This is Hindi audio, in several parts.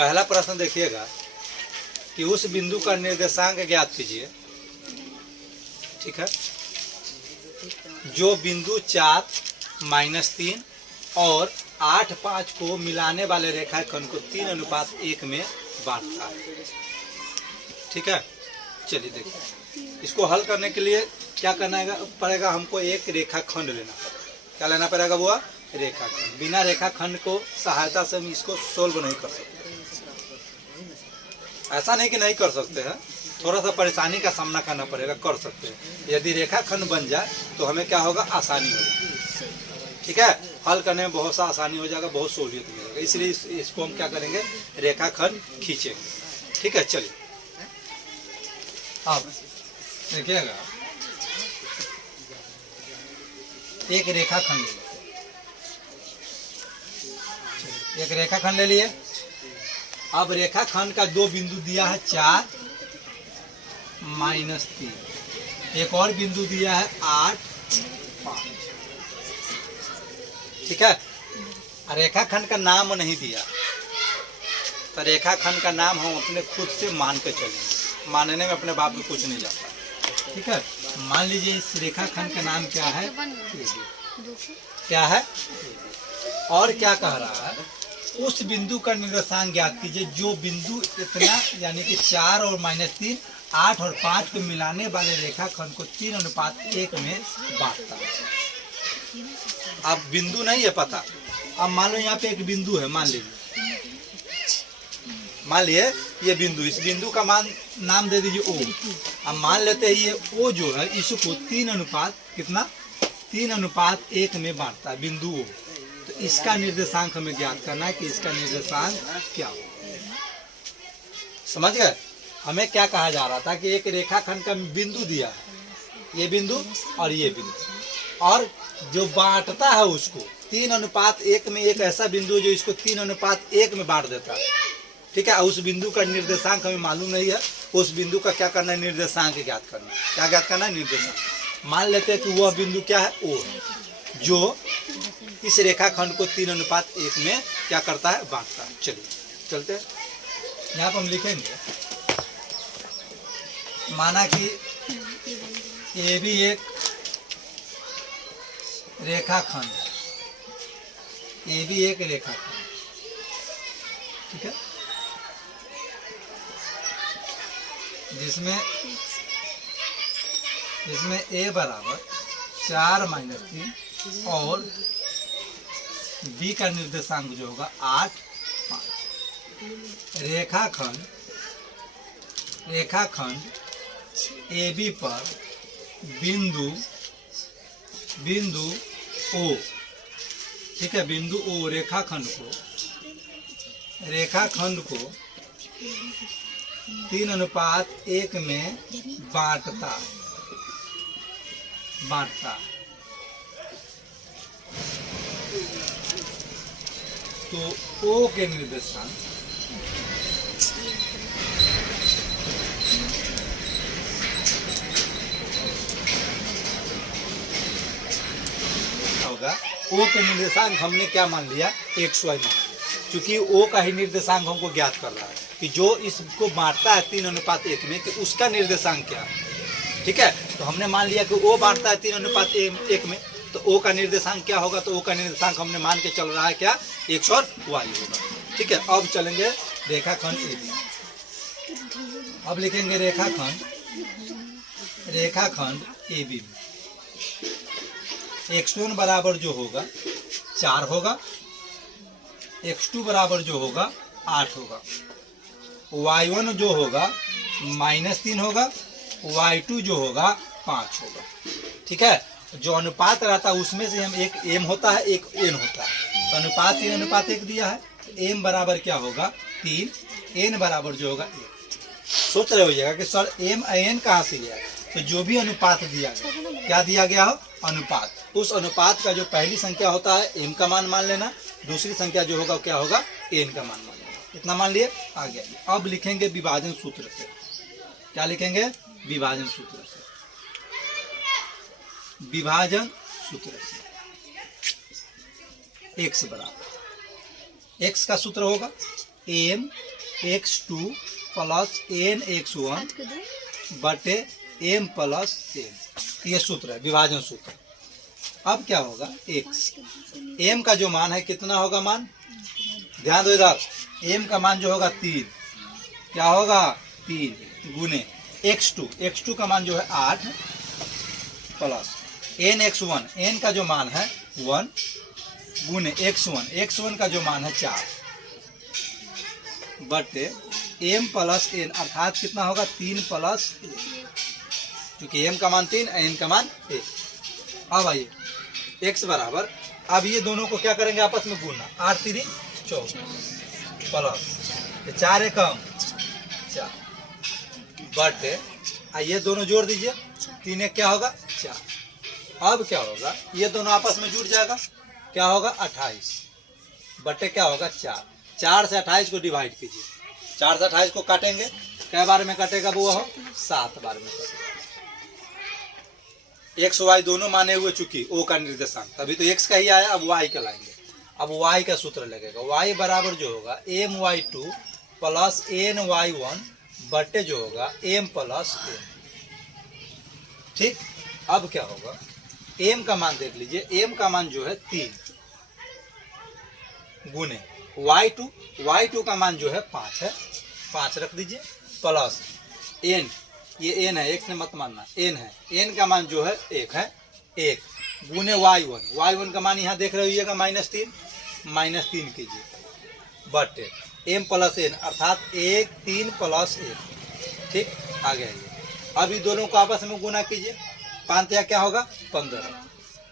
पहला प्रश्न देखिएगा कि उस बिंदु का निर्देशांक ज्ञात कीजिए। ठीक है, जो बिंदु 4, -3 और 8, 5 को मिलाने वाले रेखाखंड को 3:1 में बांटता है। ठीक है, चलिए देखिए, इसको हल करने के लिए क्या करना पड़ेगा, हमको एक रेखाखंड लेना पड़ेगा। क्या लेना पड़ेगा? वो रेखाखंड। बिना रेखाखंड को सहायता से हम इसको सोल्व नहीं कर सकते। ऐसा नहीं कि नहीं कर सकते हैं, थोड़ा सा परेशानी का सामना करना पड़ेगा, कर सकते हैं। यदि रेखाखंड बन जाए तो हमें क्या होगा, आसानी होगी। ठीक है, हल करने में बहुत सा आसानी हो जाएगा, बहुत सहूलियत मिलेगा। इसलिए इसको हम क्या करेंगे, रेखाखंड खींचेंगे। ठीक है, चलिए अब देखिएगा, एक रेखाखंड ले लिए, एक रेखाखंड ले लिए। अब रेखाखंड का दो बिंदु दिया है 4, -3, एक और बिंदु दिया है 8, 5। ठीक है, रेखाखंड का नाम नहीं दिया, तो रेखाखंड का नाम हम अपने खुद से मान के चलेंगे। मानने में अपने बाप को कुछ नहीं जाता। ठीक है, मान लीजिए इस रेखाखंड का नाम क्या है, क्या है, और क्या कह रहा है, उस बिंदु का निर्देशांक ज्ञात कीजिए जो बिंदु इतना यानी कि 4 और -3, 8 और 5 को मिलाने वाले रेखाखंड को 3:1 में बांटता है। अब बिंदु नहीं है पता, अब मान लो यहाँ पे एक बिंदु है, मान लीजिए ये बिंदु, इस बिंदु का नाम दे दीजिए O। अब मान लेते हैं ये O जो है इसको 3:1 में बांटता है, बिंदु O। तो इसका निर्देशांक हमें ज्ञात करना है कि इसका निर्देशांक क्या हो। समझ गए? हमें क्या कहा जा रहा था कि एक रेखाखंड का बिंदु दिया है, ये बिंदु और ये बिंदु, और जो बांटता है उसको 3:1 में, एक ऐसा बिंदु जो इसको 3:1 में बांट देता है। ठीक है, उस बिंदु का निर्देशांक हमें मालूम नहीं है, उस बिंदु का क्या करना है, निर्देशांक ज्ञात करना है। क्या ज्ञात करना है? निर्देशांक। मान लेते हैं कि वह बिंदु क्या है, O है, जो इस रेखाखंड को 3:1 में क्या करता है, बांटता है। चलिए चलते हैं, यहाँ पर हम लिखेंगे, माना कि ये भी एक रेखाखंड है, ये भी एक रेखाखंड। ठीक है, जिसमें A बराबर 4 -3 और B का निर्देशांक जो होगा 8, 5। रेखाखंड AB पर बिंदु O। ठीक है, बिंदु O रेखाखंड को 3:1 में बांटता। तो O के निर्देशांक होगा, O के निर्देशांक हमने क्या मान लिया, XY मान लिया, क्योंकि O का ही निर्देशांक हमको ज्ञात कर रहा है कि जो इसको बांटता है 3:1 में, कि उसका निर्देशांक क्या है। ठीक है, तो हमने मान लिया कि O बांटता है 3:1 में, तो O का निर्देशांक क्या होगा, तो O का निर्देशांक हमने मान के चल रहा है क्या, X और Y होगा। ठीक है, अब चलेंगे रेखाखंड AB। अब लिखेंगे रेखाखंड AB में X1 बराबर जो होगा 4 होगा, X2 बराबर जो होगा 8 होगा, Y1 जो होगा -3 होगा, Y2 जो होगा 5 होगा। ठीक है, जो अनुपात रहता है उसमें से हम एक M होता है, एक N होता है, तो अनुपात 3:1 दिया है, M बराबर क्या होगा 3, N बराबर जो होगा 1। सोच रहे होइएगा कि सर M N कहाँ से लिया, तो जो भी अनुपात दिया गया, क्या दिया गया हो, अनुपात, उस अनुपात का जो पहली संख्या होता है M का मान लेना, दूसरी संख्या जो होगा क्या होगा, N का मान लेना। इतना मान लिए, आ गया। अब लिखेंगे विभाजन सूत्र से। क्या लिखेंगे, विभाजन सूत्र से। विभाजन सूत्र से x बराबर, x का सूत्र होगा M X two plus N X one बटे एम प्लस एन। ये सूत्र है, विभाजन सूत्र। अब क्या होगा, एक्स एम का जो मान है कितना होगा मान, ध्यान दो इधर, एम का मान जो होगा 3, क्या होगा 3 गुने एक्स टू का मान जो है 8 plus N X one, N का जो मान है 1 गुने एक्स वन का जो मान है 4 बटे एम प्लस एन, अर्थात कितना होगा 3 प्लस, क्योंकि एम का मान 3 एन का मान 1। अब आइए एक्स बराबर, अब ये दोनों को क्या करेंगे आपस में गुना, 8 3 14 प्लस 4 कम 4 बटे, ये दोनों जोड़ दीजिए, 3 1 क्या होगा 4। अब क्या होगा, ये दोनों आपस में जुड़ जाएगा, क्या होगा 28 बटे क्या होगा 4। 4 से 28 को डिवाइड कीजिए, 4 से 28 को काटेंगे, क्या बार में कटेगा वो हो 7 बार में कटेगा। एक्स वाई दोनों माने हुए चूंकि ओ का निर्देशांक, तभी तो एक्स का ही आया, अब वाई का लाएंगे। अब वाई का सूत्र लगेगा, वाई बराबर जो होगा M Y two plus N Y one बटे जो होगा एम प्लस एन। ठीक, अब क्या होगा, एम का मान देख लीजिए, एम का मान जो है 3 गुने वाई टू का मान जो है 5 है, 5 रख दीजिए प्लस एन, ये एन है, एक से मत मानना, एन है, एन का मान जो है 1 है, 1 गुने वाई वन का मान यहाँ देख रहिएगा -3 कीजिए बटे एम प्लस एन, अर्थात 1 3 प्लस 1। ठीक, आगे आइए, अब ये दोनों को आपस में गुना कीजिए, 5 या क्या होगा 15,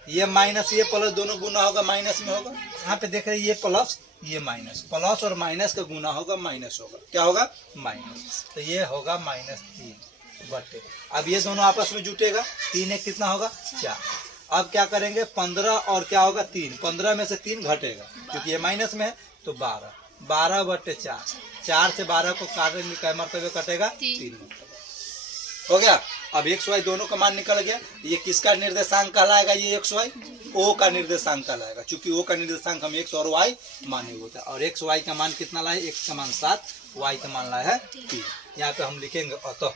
ये माइनस ये प्लस दोनों गुना होगा माइनस में होगा, यहाँ पे देख रहे हैं ये प्लस ये माइनस, प्लस और माइनस का गुना होगा माइनस होगा, क्या होगा माइनस, तो ये होगा -3 बटे, अब ये दोनों आपस में जुटेगा, 3 1 कितना होगा 4। अब क्या करेंगे 15 और क्या होगा 3, 15 में से 3 घटेगा क्योंकि ये माइनस में है, तो 12 बटे 4, 4 से 12 को काटेंगे, क्या मरतबे कटेगा 3 मरतबे, हो गया। अब एक्स वाई दोनों का मान निकल गया, ये किसका निर्देशांक कहलाएगा, ये एक्स वाई ओ का निर्देशांक कहलाएगा, क्योंकि ओ का निर्देशांक हम एक्स और वाई माने होता है, और एक्स वाई का मान कितना लाए, एक्स का मान 7, वाई का मान लाया है 3। यहाँ पे हम लिखेंगे अतः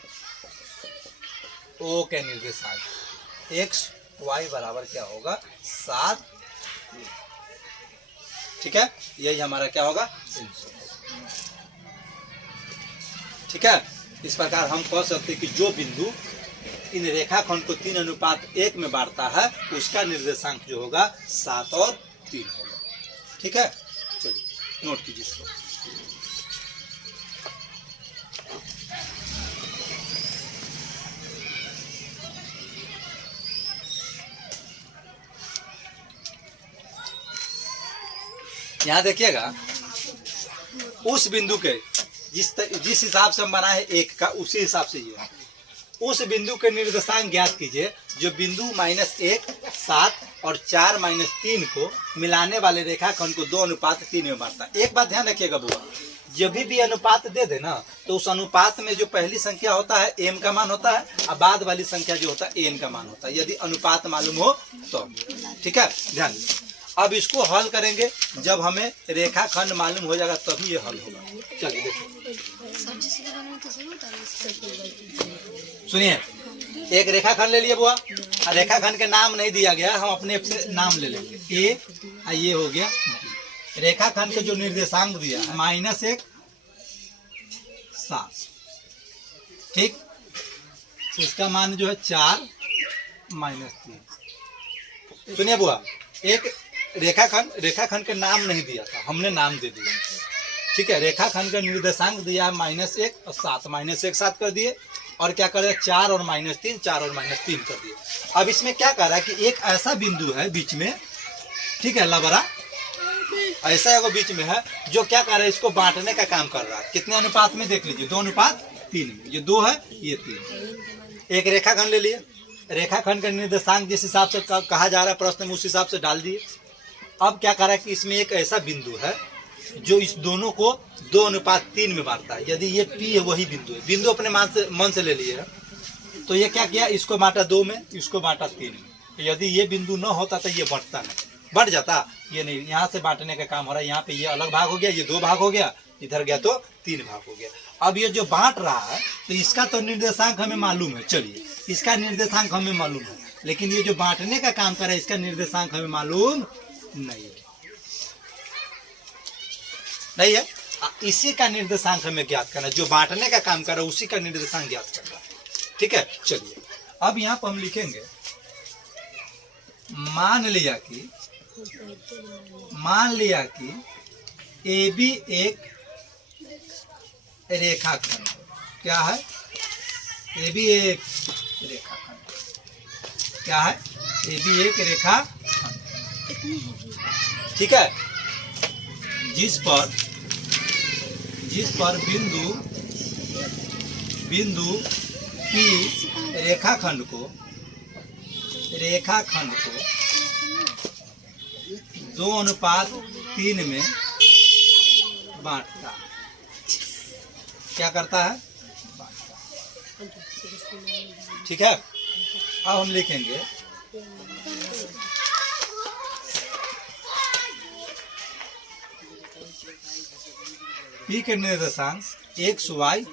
ओ के निर्देशांक एक्स वाई बराबर क्या होगा 7। ठीक है, यही हमारा क्या होगा, ठीक है। इस प्रकार हम कह सकते हैं कि जो बिंदु इन रेखाखंड को 3:1 में बांटता है उसका निर्देशांक जो होगा 7 और 3 होगा। ठीक है, चलिए नोट कीजिए इसको। यहाँ देखिएगा, उस बिंदु के जिस हिसाब से हम बनाए 1 का, उसी हिसाब से ये उस बिंदु के निर्देशांक ज्ञात कीजिए जो बिंदु -1 7 और 4 -3 को मिलाने वाले रेखाखंड को 2:3 में बांटता है। एक बात ध्यान रखिएगा बुआ, जब भी अनुपात दे दे ना, तो उस अनुपात में जो पहली संख्या होता है m का मान होता है, और बाद वाली संख्या जो होता है n का मान होता है, यदि अनुपात मालूम हो तो। ठीक है, ध्यान दीजिए। अब इसको हल करेंगे, जब हमें रेखाखंड मालूम हो जाएगा तभी ये हल होगा। चलिए देखिए, सुनिए, एक रेखाखंड ले लिए बुआ, और रेखाखंड के नाम नहीं दिया गया, हम अपने से नाम ले लेंगे ए, ये हो गया। रेखाखंड के जो निर्देशांक दिया है -1 7, ठीक, इसका मान जो है 4 -3। सुनिए बुआ, एक रेखाखंड के नाम नहीं दिया था, हमने नाम दे दिया। ठीक है, रेखाखंड का निर्देशांक दिया है -1 और 7, -1 7 कर दिए, और क्या कर रहे हैं 4 और -3, 4 और -3 कर दिए। अब इसमें क्या कर रहा है कि एक ऐसा बिंदु है बीच में, ठीक है, लबरा ऐसा एगो बीच में है जो क्या कर रहा है, इसको बांटने का काम कर रहा है। कितने अनुपात में देख लीजिए, 2:3 में, ये 2 है ये 3। एक रेखाखंड ले लिए, रेखाखंड का निर्देशांक जिस हिसाब से कहा जा रहा है प्रश्न में, उस हिसाब से डाल दिए। अब क्या कर रहा है कि इसमें एक ऐसा बिंदु है जो इस दोनों को 2:3 में बांटता है। यदि ये P है, वही बिंदु है, बिंदु अपने मन से ले लिए है, तो ये क्या किया, इसको बांटा 2 में, इसको बांटा 3 में। यदि ये बिंदु न होता तो ये बढ़ता नहीं, बढ़ जाता, ये नहीं, यहाँ से बांटने का काम हो रहा है। यहाँ पे ये अलग भाग हो गया, ये 2 भाग हो गया, इधर गया तो 3 भाग हो गया। अब ये जो बांट रहा है तो इसका तो निर्देशांक हमें मालूम है, चलिए इसका निर्देशांक हमें मालूम है, लेकिन ये जो बांटने का काम कर रहा है इसका निर्देशांक हमें मालूम नहीं है। इसी का निर्देशांक हमें ज्ञात करना है, जो बांटने का काम कर रहा है उसी का निर्देशांक ज्ञात करना है। ठीक है, चलिए अब यहाँ पर हम लिखेंगे मान लिया कि AB एक रेखाखंड, क्या है AB एक रेखाखंड, क्या है AB एक रेखाखंड, ठीक है, जिस पर बिंदु P रेखाखंड को 2:3 में बांटता है। क्या करता है? बांटता है। ठीक है, अब हम लिखेंगे P के निर्देशांक XY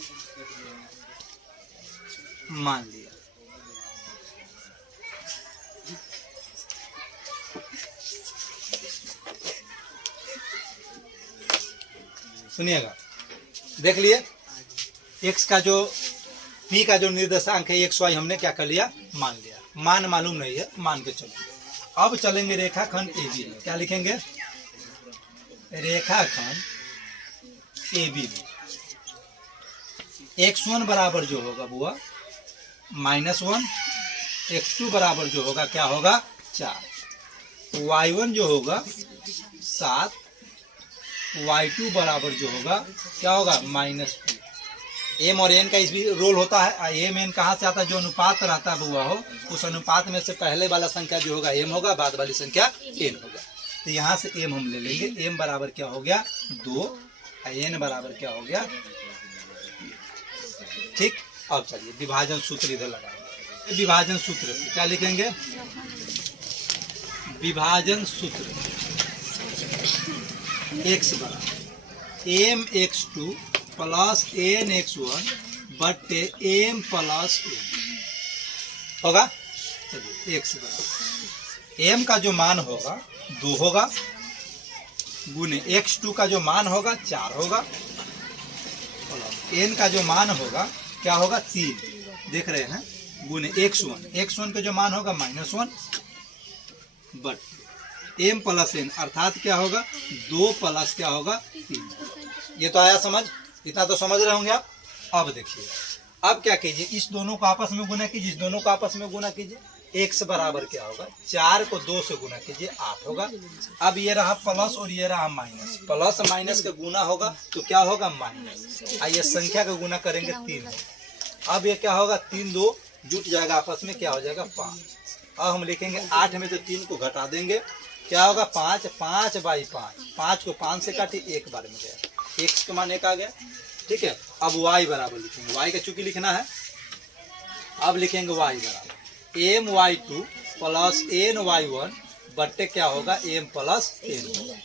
मान लिया। सुनिएगा, देख लिए x का जो p का जो निर्देशांक है XY हमने क्या कर लिया? मान लिया। मान मालूम नहीं है, मान के चलेंगे। अब चलेंगे रेखाखंड AB में। क्या लिखेंगे? रेखाखंड AB में x1 बराबर जो होगा बुआ -1, x2 बराबर जो होगा क्या होगा? 4, y1 जो होगा 7, y2 बराबर जो होगा क्या होगा? -2। m और n का इस भी रोल होता है। m n कहाँ से आता है? जो अनुपात रहता है बुआ हो, उस अनुपात में से पहले वाला संख्या जो होगा m होगा, बाद वाली संख्या n होगा। तो यहाँ से m हम ले लेंगे। m बराबर क्या हो गया? 2, n बराबर क्या हो गया? ठीक। अब चलिए विभाजन सूत्र इधर लगाएंगे। विभाजन सूत्र से क्या लिखेंगे? विभाजन सूत्र x बराबर mx2 प्लस nx1 बट्टे m प्लस n होगा। चलिए x बराबर m का जो मान होगा 2 होगा, गुने x2 का जो मान होगा 4 होगा, n का जो मान होगा क्या होगा? 3, देख रहे हैं, गुने x1 का जो मान होगा -1 बट m प्लस n अर्थात क्या होगा? 2 प्लस क्या होगा? 3। ये तो आया समझ? इतना तो समझ रहे होंगे आप। अब देखिए, अब क्या कीजिए? इस दोनों को आपस में गुना कीजिए, इस दोनों को आपस में गुना कीजिए। x बराबर क्या होगा? 4 को 2 से गुना कीजिए, 8 होगा। अब ये रहा प्लस और ये रहा माइनस, प्लस माइनस का गुना होगा तो क्या होगा? माइनस। आइए संख्या का गुना करेंगे 3। अब ये क्या होगा? 3 2 जुट जाएगा आपस में, क्या हो जाएगा? 5। अब हम लिखेंगे 8 में से 3 को घटा देंगे, क्या होगा? 5 5/5। 5 को 5 से काटे, 1 बार में गया, x का मान 1 आ गया। ठीक है, अब y बराबर लिखेंगे, y का चूंकि लिखना है। अब लिखेंगे y बराबर my2 प्लस ny1 बट्टे क्या होगा? m प्लस n होगा।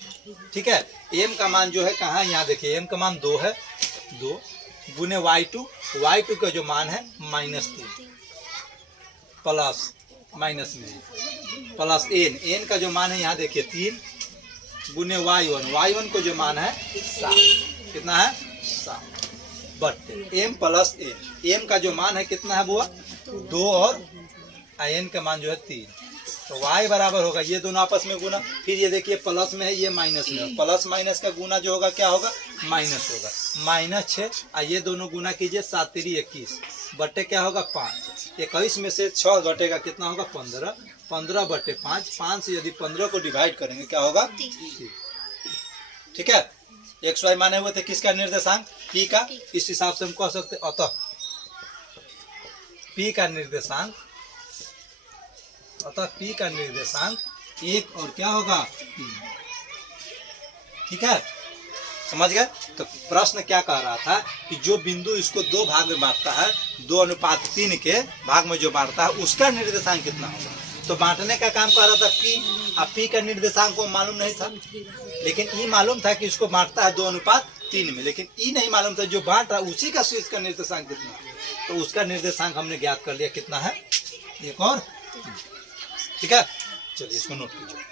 ठीक है, m का मान जो है कहाँ है? यहाँ देखिए, m का मान 2 है, 2 गुने y2 का जो मान है -3 प्लस माइनस में प्लस n का जो मान है यहाँ देखिए 3 गुने y1 को जो मान है 7, कितना है? 7 बट्टे m प्लस n। m का जो मान है कितना है बुआ? 2 और n का मान जो है 3। तो y बराबर होगा, ये दोनों आपस में गुना, फिर ये देखिए प्लस में है, ये माइनस में है, प्लस माइनस का गुना जो होगा क्या होगा? माइनस होगा। -6 ये दोनों गुना कीजिए, 7 3 21 बट्टे क्या होगा? 5। 21 में से 6 घटेगा, कितना होगा? 15। 15 बट्टे 5, 5 से यदि 15 को डिवाइड करेंगे क्या होगा? 3। ठीक है, XY माने हुए थे किसका निर्देशांक? P का। इस हिसाब से हम कह सकते, अतः P का निर्देशांक 1 और क्या होगा? 3। ठीक है, समझ गए? तो प्रश्न क्या कह रहा था कि जो बिंदु इसको 2 भाग में बांटता है, 2:3 के भाग में जो बांटता है, उसका निर्देशांक कितना होगा? तो बांटने का काम कर रहा था P। अब P का निर्देशांक को मालूम नहीं था, लेकिन ये मालूम था कि इसको बांटता है 2:3 3 में, लेकिन ई नहीं मालूम था जो बांट रहा उसी का शीर्ष का निर्देशांक कितना है, तो उसका निर्देशांक हमने ज्ञात कर लिया कितना है, 1 और 3। ठीक है, चलिए इसको नोट कीजिए।